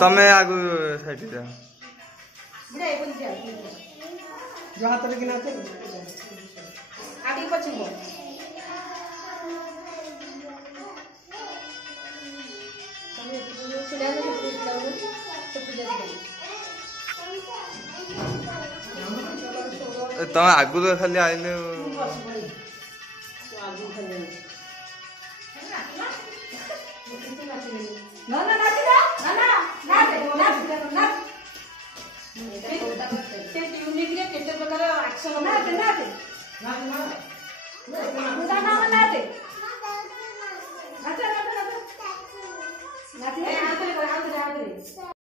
तमे आगु साइड जा जो हाथ रे किना आगे पछी तमे आगु खाली आइले ना ना नाच ना ना ना नाच नाच ते यूनिट रे केते प्रकार एक्शन नाच नाच नाच नाच नाच नाच नाच